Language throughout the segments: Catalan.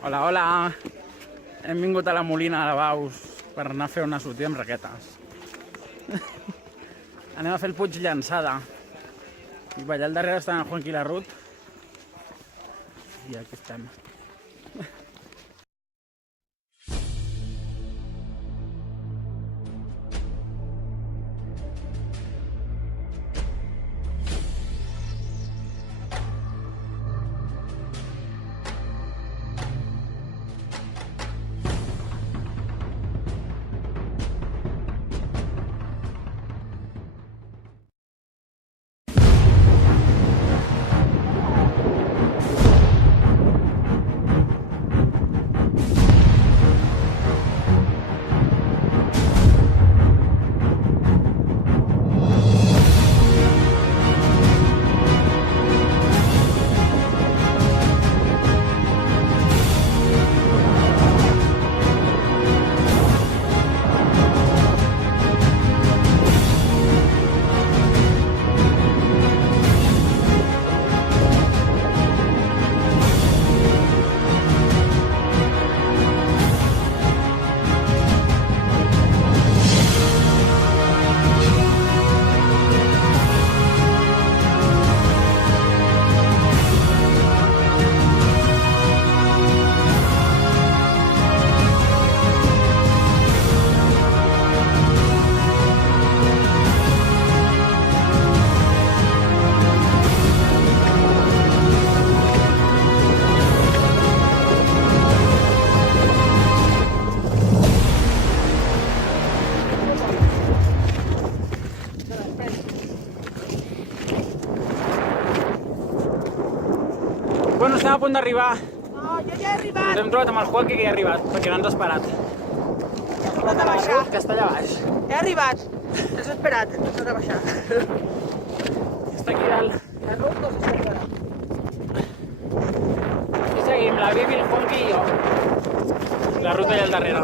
Hola, hola. Hem vingut a la Molina de Baus per anar a fer una sortida amb raquetes. Anem a fer el Puig Llançada. I allà al darrere estan el Juanqui i la Ruth. I aquí estem. Bueno, estem a punt d'arribar. No, jo ja he arribat. Ens hem trobat amb el Juanqui que ja ha arribat, perquè no ens ha esperat. He tornat a baixar. Que està allà baix. He arribat. Ens he esperat, he tornat a baixar. Està aquí dalt. La Ruth no s'està esperant. I seguim, la Bibi, el Juanqui i jo. La Ruth allà al darrere.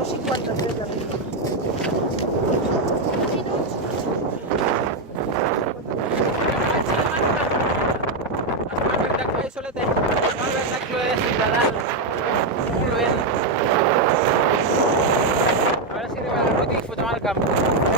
2:53 d'arriba. Solete, vamos a ver la clue de Ciudadal. A veure si arriba la Ruth i fotem al camp.